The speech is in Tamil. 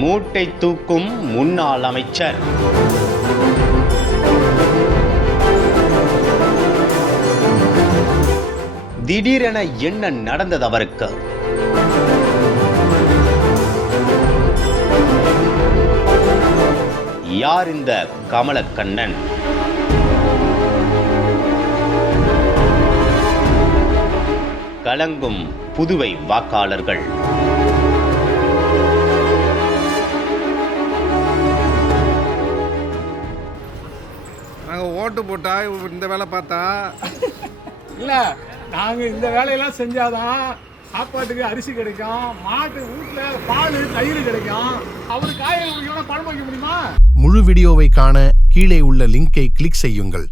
மூட்டை தூக்கும் முன்னாள் அமைச்சர். திடீரென என்ன நடந்தது அவருக்கு? யார் இந்த கமலக்கண்ணன்? கலங்கும் புதுவை வாக்காளர்கள். நாங்கள் ஓட்டு போட்டா இந்த வேலை பார்த்தா இல்லை, நாங்கள் இந்த வேலையெல்லாம் செஞ்சாதான் சாப்பாட்டுக்கு அரிசி கிடைக்கும், மாட்டு வீட்டில் பால் தயிர் கிடைக்கும். அவரு காய்கறி பழம் வைக்க முடியுமா? முழு வீடியோவை காண கீழே உள்ள லிங்கை கிளிக் செய்யுங்கள்.